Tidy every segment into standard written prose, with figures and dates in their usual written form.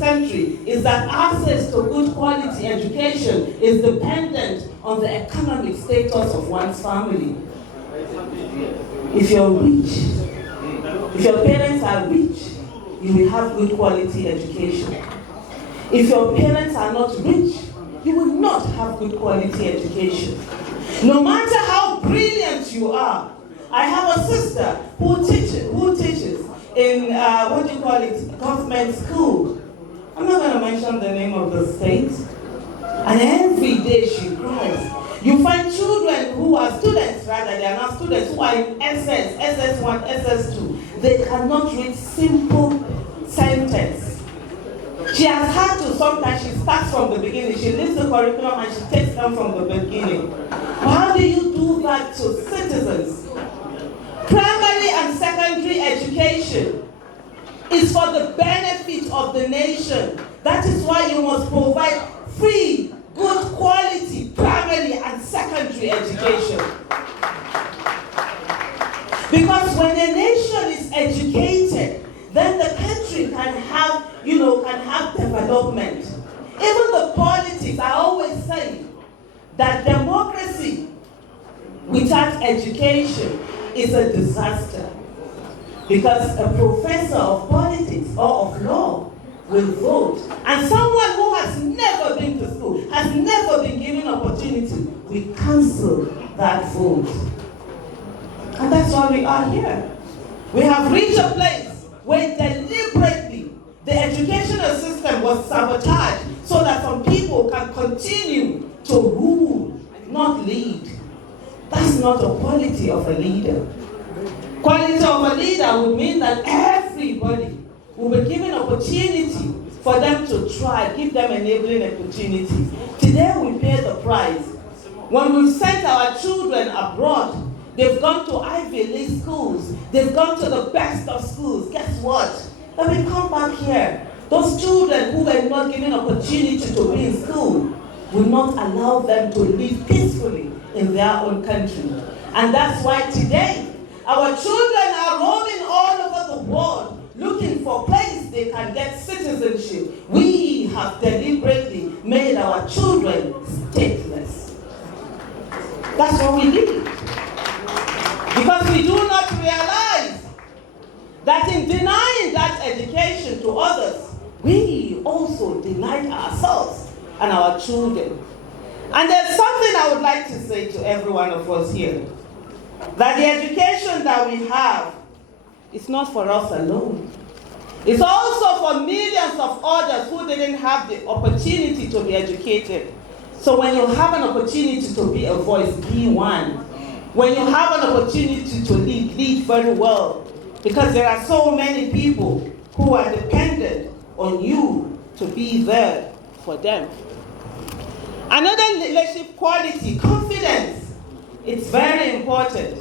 country is that access to good quality education is dependent on the economic status of one's family. If you're rich, if your parents are rich, you will have good quality education. If your parents are not rich, you will not have good quality education. No matter how brilliant you are. I have a sister who teaches in, government school. I'm not going to mention the name of the state. And every day she cries. You find children who are students, rather, they are not students, who are in SS, SS1, SS2. They cannot read simple sentence. She has had to, sometimes she starts from the beginning. She leaves the curriculum and she takes them from the beginning. How do you do that to citizens? Primary and secondary education is for the benefit of the nation. That is why you must provide free, good quality primary and secondary education. Because when a nation is educated, then the country can have, development. Even the politics, I always say that democracy without education is a disaster. Because a professor of politics or of law will vote, and someone who has never been to school, has never been given opportunity, will cancel that vote. And that's why we are here. We have reached a place where deliberately the educational system was sabotaged so that some people can continue to rule, not lead. That's not a quality of a leader. Quality of a leader would mean that everybody will be given opportunity for them to try, give them enabling opportunities. Today we pay the price. When we've sent our children abroad, they've gone to Ivy League schools, they've gone to the best of schools. Guess what? When we come back here, those children who were not given opportunity to be in school will not allow them to live peacefully in their own country. And that's why today, our children are roaming all over the world, looking for a place they can get citizenship. We have deliberately made our children stateless. That's what we did. Because we do not realize that in denying that education to others, we also denied ourselves and our children. And there's something I would like to say to every one of us here. That the education that we have is not for us alone. It's also for millions of others who didn't have the opportunity to be educated. So when you have an opportunity to be a voice, be one. When you have an opportunity to lead, lead very well. Because there are so many people who are dependent on you to be there for them. Another leadership quality, confidence. It's very important.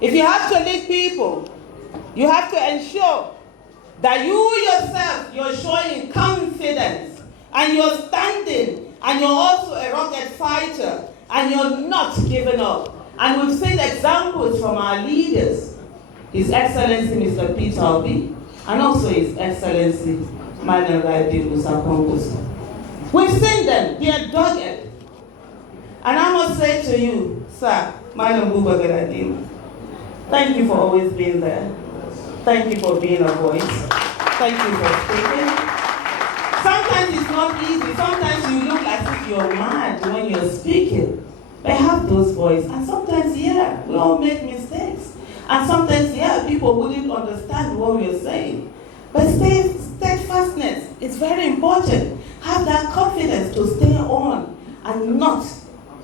If you have to lead people, you have to ensure that you yourself, you're showing confidence, and you're standing, and you're also a rugged fighter, and you're not giving up. And we've seen examples from our leaders, His Excellency Mr. Peter Obi, and also His Excellency Madam Rabi Musa. We've seen them, they are dogged. And I must say to you, sir, Madam Buba Garadim, thank you for always being there. Thank you for being a voice. Thank you for speaking. Sometimes it's not easy. Sometimes you look as if you're mad when you're speaking. But have those voices. And sometimes, yeah, we all make mistakes. And sometimes, yeah, people wouldn't understand what we're saying. But steadfastness is very important. Have that confidence to stay on and not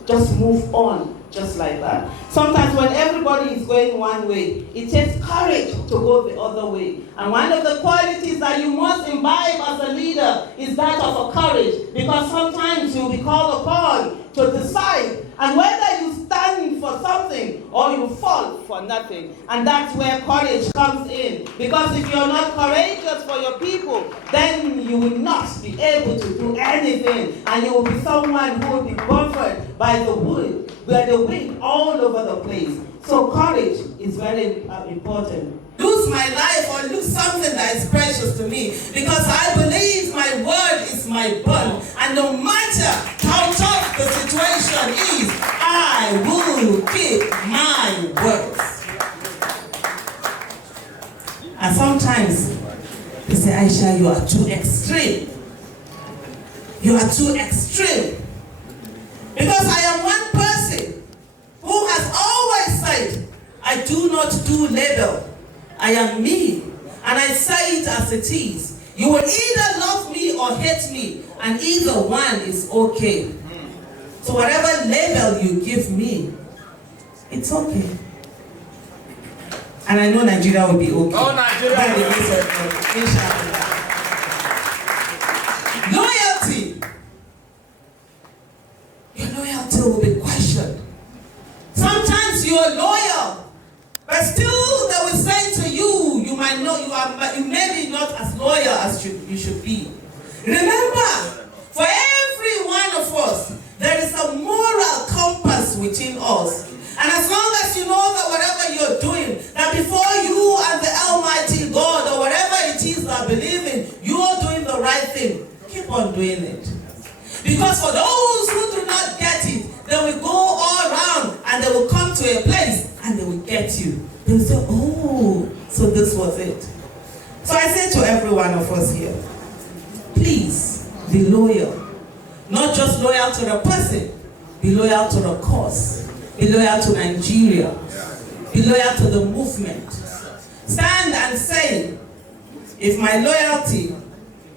just move on just like that. Sometimes when everybody is going one way, it takes courage to go the other way. And one of the qualities that you must imbibe as a leader is that of a courage. Because sometimes you'll be called upon to decide and whether you stand for something or you fall for nothing. And that's where courage comes in. Because if you're not courageous for your people, then you will not be able to do anything. And you will be someone who will be buffeted by the wind all over the place. So courage is very important. Lose my life or lose something that is precious to me, because I believe my my bond. And no matter how tough the situation is, I will keep my words. And sometimes they say, Aisha, you are too extreme. You are too extreme. Because I am one person who has always said, I do not do label. I am me. And I say it as it is. You will either love me or hate me, and either one is okay. So whatever label you give me, it's okay. And I know Nigeria will be okay. Oh, Nigeria! By the grace of God. Loyalty. Your loyalty will be questioned. Sometimes you are loyal, but still they will say to you, you might know you may be not as loyal as you should be. Remember, for every one of us, there is a moral compass within us. And as long as you know that whatever you're doing, that before you and the Almighty God, or whatever it is that believe in, you are doing the right thing, keep on doing it. Because for those who do not get it, they will go all around and they will come to a place and they will get you. They will say, oh, so this was it. So I say to every one of us here, please be loyal. Not just loyal to the person, be loyal to the cause. Be loyal to Nigeria. Be loyal to the movement. Stand and say, if my loyalty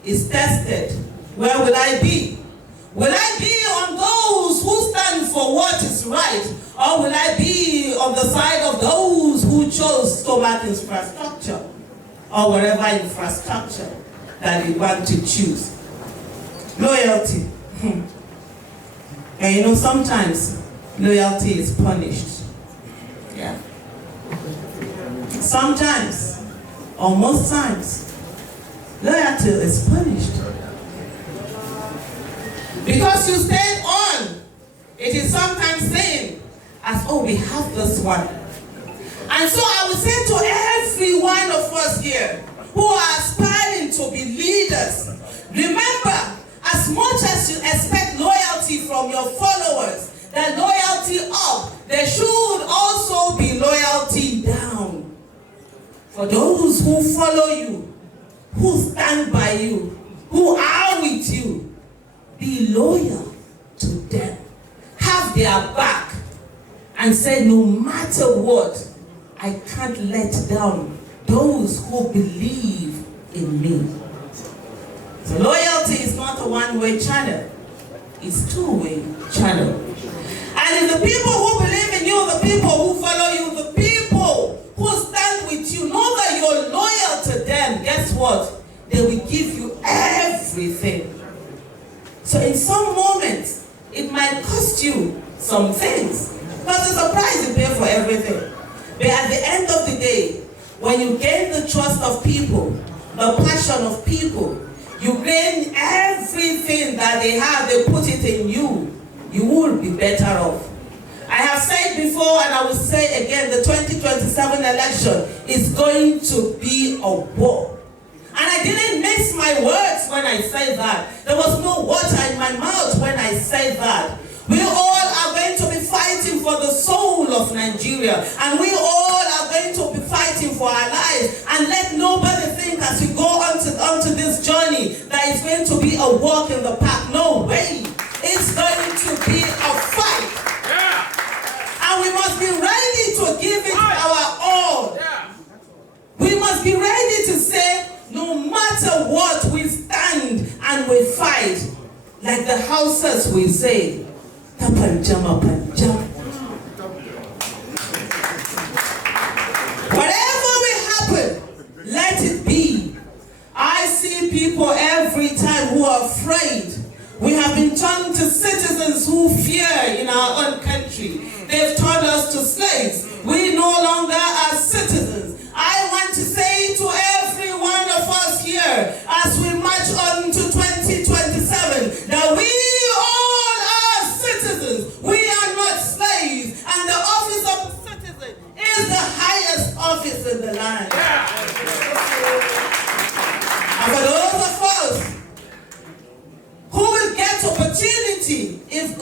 is tested, where will I be? Will I be on those who stand for what is right? Or will I be on the side of those who chose stomach infrastructure? Or whatever infrastructure that you want to choose? Loyalty. And you know, sometimes loyalty is punished. Yeah. Sometimes, or most times, loyalty is punished. Because you stayed on, it is sometimes seen as, oh, we have this one. And so I would say to every one of us here who are aspiring to be leaders, remember, as much as you expect loyalty from your followers, that loyalty up, there should also be loyalty down. For those who follow you, who stand by you, who are with you, be loyal to them. Have their back and say, no matter what, I can't let down those who believe in me. So loyalty is not a one-way channel. It's two-way channel. And if the people who believe in you, the people who follow you, the people who stand with you, know that you're loyal to them, guess what? They will give you everything. So in some moments, it might cost you some things. Because it's a price you pay for everything. But at the end of the day, when you gain the trust of people, the passion of people, you gain everything that they have, they put it in you, you will be better off. I have said before, and I will say again, the 2027 election is going to be a war. And I didn't miss my words when I said that. There was no water in my mouth when I said that. We all are going to be fighting for the soul of Nigeria. And we all are going to be fighting for our lives. And let nobody think as we go onto this journey that it's going to be a walk in the park. No way. It's going to be a fight. Yeah. And we must be ready to give it our all. Yeah. We must be ready to say, no matter what, we stand and we fight. Like the Hausas will say, Tapanjama Panjam. Whatever will happen, let it be. I see people every time who are afraid. We have been turned to citizens who fear in our own country. They've turned us to slaves. We no longer are citizens. I want to say to every one of us here, as we march on to 2027, that we all are citizens. We are not slaves. And the office of the citizen is the highest office in the land. And for those of us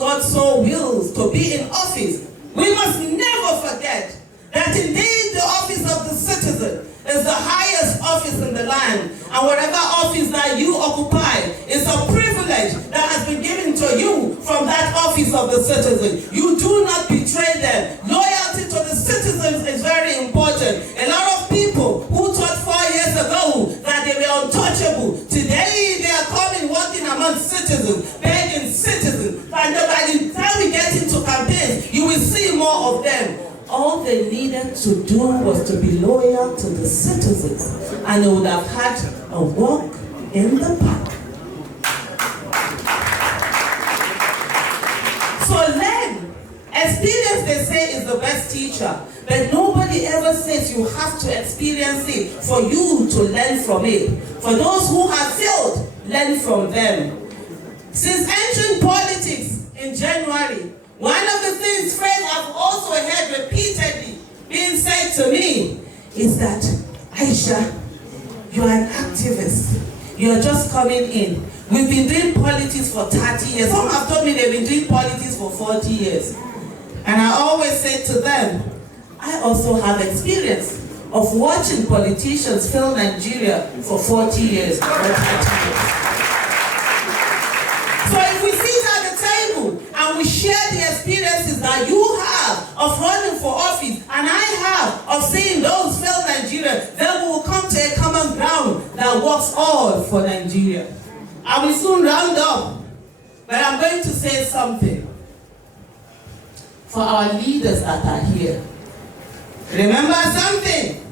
God so wills to be in office, we must never forget that indeed the office of the citizen is the highest office in the land, and whatever office that you occupy is a privilege that has been given to you from that office of the citizen. You do not betray them. Loyalty to the citizens is very important. A lot of people who thought 4 years ago that they were untouchable, today they are coming working among citizens, begging citizens, and by the time we get into campaigns, you will see more of them. All they needed to do was to be loyal to the citizens, and they would have had a walk in the park. So learn. Experience, they say, is the best teacher, but nobody ever says you have to experience it for you to learn from it. For those who have failed, learn from them. Since entering politics in January, one of the things, friends, I've also heard repeatedly being said to me is that, Aisha, you are an activist. You are just coming in. We've been doing politics for 30 years. Some have told me they've been doing politics for 40 years. And I always say to them, I also have experience of watching politicians fail Nigeria for 40 years or 30 years. So if we sit at the table and we share the experiences that you have of running for office and I have of seeing those fail Nigeria, then we will come to a common ground that works all for Nigeria. I will soon round up, but I'm going to say something for our leaders that are here. Remember something,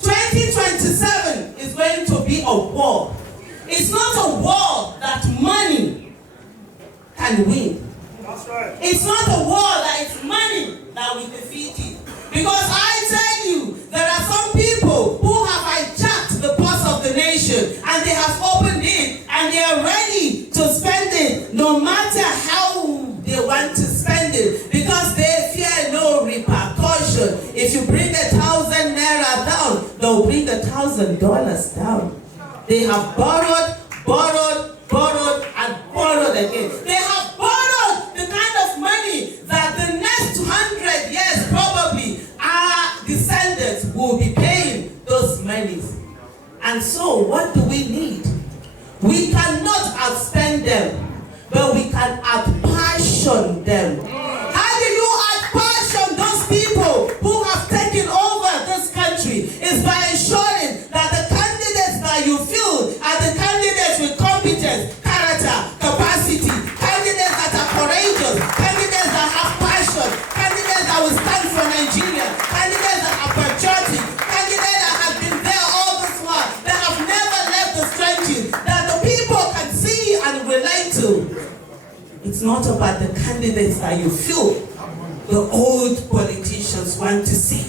2027 is going to be a war. It's not a war that money can win. That's right. It's not a war that it's money that will defeat it. Because I tell you, there are some people who have hijacked the purse of the nation and they have opened it and they are ready to spend it no matter how they want to spend it, because they fear no repercussion. If you bring 1,000 naira down, they'll bring $1,000 down. They have borrowed, and borrowed again. They have borrowed the kind of money that the next 100 years probably our descendants will be paying those monies. And so what do we need? We cannot outspend them, but we can outpassion them. How do you outpassion those people who have taken over this country? Is by ensuring that the candidates that you feel are the candidates with competence, character, capacity, candidates that are courageous, candidates that have passion, candidates that will stand for Nigeria, candidates that are patriotic, candidates that have been there all this while, that have never left the trenches, that the people can see and relate to. It's not about the candidates that you feel the old politicians want to see.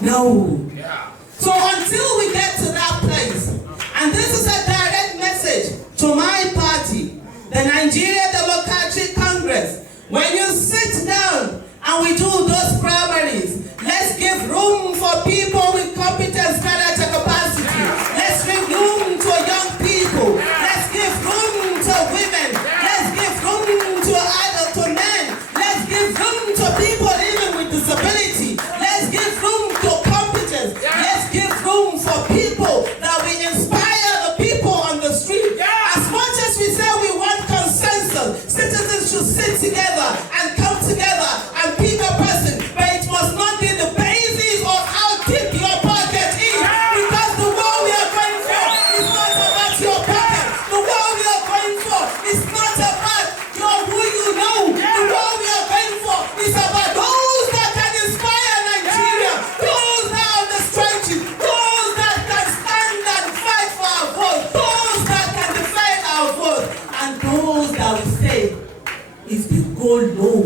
No. So until we get to that place, and this is a direct message to my party, the Nigeria Democratic Congress, when you sit down and we do those primaries, let's give room for people with competence, character, capacity. Let's give room to young people. Let's give room to women. Let's give room to adults, to men. Let's give room to people living with disability. Let's give room to competence. Let's give room for people that we inspire the people on the street. As much as we say we want consensus, citizens should sit together and come together and pick a person, but it must not be the basis of how deep your pocket is. Because the war we are going for is not about your pocket. The war we are going for is not about who you know. The war we are going for is about those that can inspire Nigeria, those that are on the trenches, those that can stand and fight for our vote, those that can defend our vote, and those that will say, if we go low,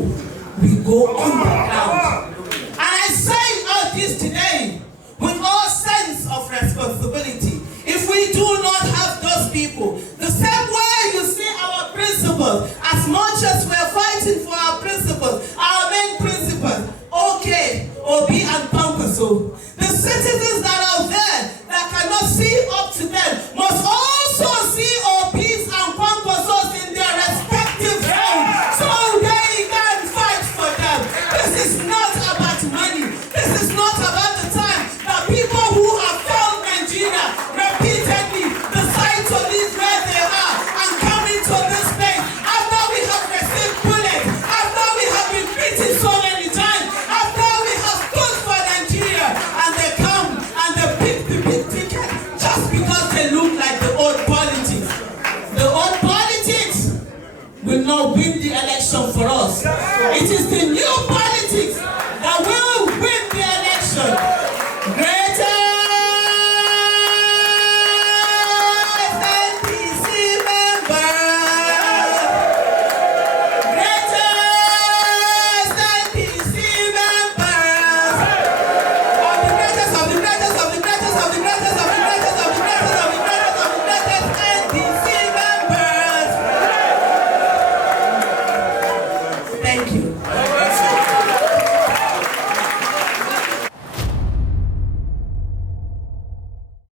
we go underground. And I say all this today with all sense of responsibility. If we do not have those people, the same way you see our principles, as much as we are fighting for our principles, our main principles, okay, Obi and Pampaso, the citizens that are there that cannot see up to them must also see Obis and Pampasos in their respective zones, so they not win the election for us. It is the new politics that will win the election. Greater NDC members. Greater NDC members. Of the greatest, of the greatest, of the greatest, of the greatest, of the greatest, of the greatest, of the greatest, of the greatest NDC members. Thank you.